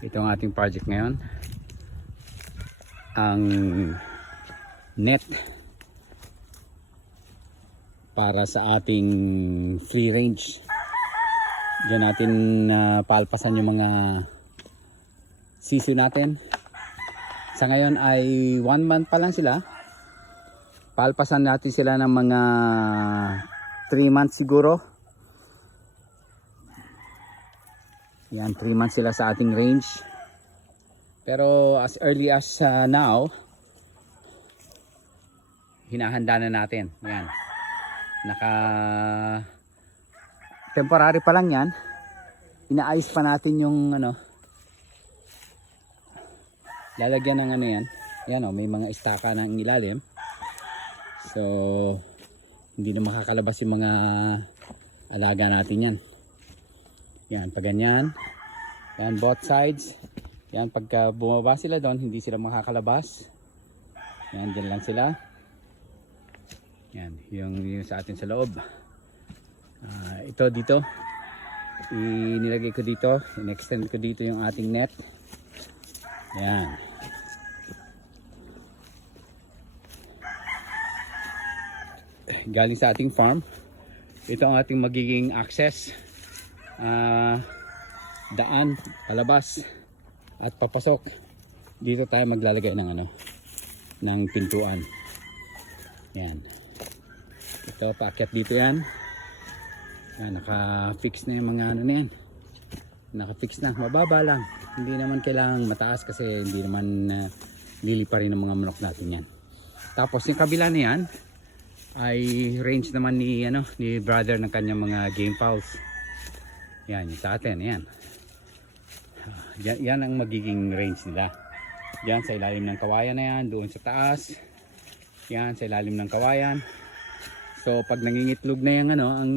Ito ang ating project ngayon, ang net para sa ating free range. Diyan natin palpasan yung mga sisiw natin. Sa ngayon ay 1 month pa lang sila. Palpasan natin sila ng mga 3 months siguro. Yan, 3 months sila sa ating range. Pero as early as now, hinahanda na natin. Yan. Temporary pa lang yan. Inaayos pa natin yung lalagyan ng yan. Yan may mga istaka ng ilalim. So hindi na makakalabas yung mga alaga natin yan. Yan, pag ganyan. Yan, both sides. Yan, pagka bumaba sila doon, hindi sila makakalabas. Yan, dyan lang sila. Yan, yung sa atin sa loob. Ito dito. Inilagay ko dito. In-extend ko dito yung ating net. Yan. Galing sa ating farm. Ito ang ating magiging access. Daan, palabas at papasok. Dito tayo maglalagay ng ng pintuan. Yan. Ito, paakyat dito yan. Yan, naka-fix na yung mga na yan. Naka-fix na, mababa lang. Hindi naman kailangang mataas kasi hindi naman lilipa rin ng mga manok natin yan. Tapos yung kabila na yan ay range naman ni brother ng kanyang mga game fowls. Yan, yung sa atin, yan. Yan ang magiging range nila. Yan sa ilalim ng kawayan na yan, doon sa taas. Yan sa ilalim ng kawayan. So pag nangingitlog na yung ang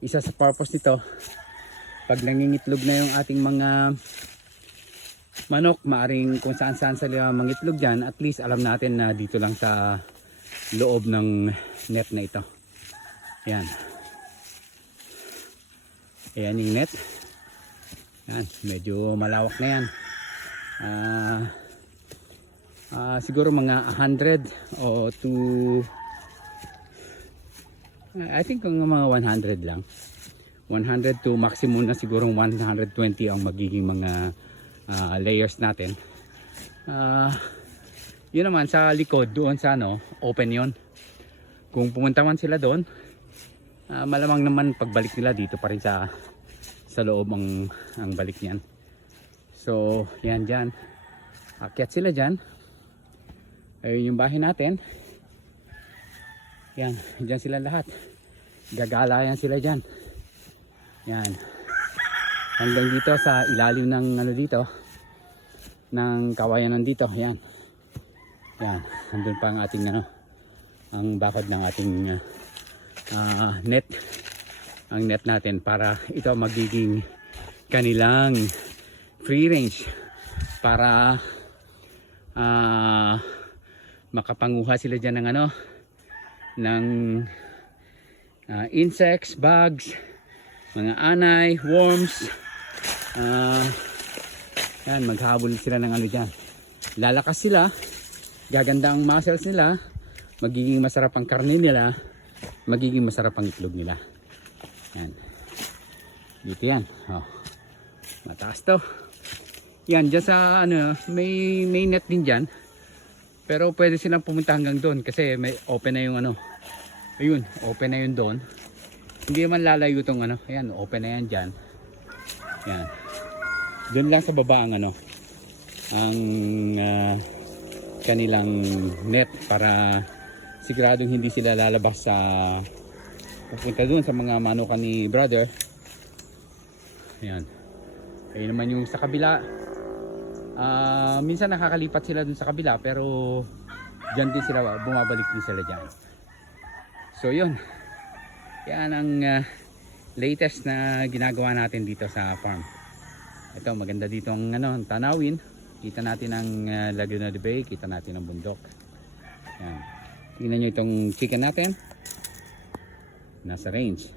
isa sa purpose nito, pag nangingitlog na yung ating mga manok, maaring kung saan saan sila mangitlog dyan, at least alam natin na dito lang sa loob ng net na ito. Yan. Ayan yung net. Yan, medyo malawak na yan. Siguro mga 100 o to I think mga 100 lang. 100 to maximum na siguro 120 ang magiging mga layers natin. Yun naman sa likod doon sa open yon. Kung pumunta man sila doon, malamang naman pagbalik nila dito pa rin sa loob ang balik niyan. So yan dyan, akyat sila dyan. Ayun yung bahay natin. Yan, dyan sila lahat. Gagalayan sila dyan. Yan. Hanggang dito sa ilalim ng dito, ng kawayan nandito. Yan. Yan, andun pa ang ating ang bakod ng ating net. Ang net natin para ito magiging kanilang free range para makapanguha sila dyan ng ng insects, bugs, mga anay, worms. Yan, maghabol sila ng dyan. Lalakas sila, gaganda ang muscles nila, magiging masarap ang karne nila, magiging masarap ang itlog nila. Yan. Dito yan. Mataas to. Yan, dyan sa may net din dyan. Pero pwede silang pumunta hanggang doon kasi may open na yung ayun, open na yun doon. Hindi naman lalayo tong ayan, open na yan dyan. Yan. Doon lang sa baba ang ang kanilang net para siguradong hindi sila lalabas sa pupunta doon sa mga manukan ni brother. Ayan. Ayun naman yung sa kabila. Minsan nakakalipat sila dun sa kabila pero dyan din sila, bumabalik din sila dyan. So yun, yan ang latest na ginagawa natin dito sa farm. Ito, maganda dito ang tanawin. Kita natin ang Laguna de Bay, kita natin ang bundok. Yan. Tingnan nyo itong chicken natin, nasa range.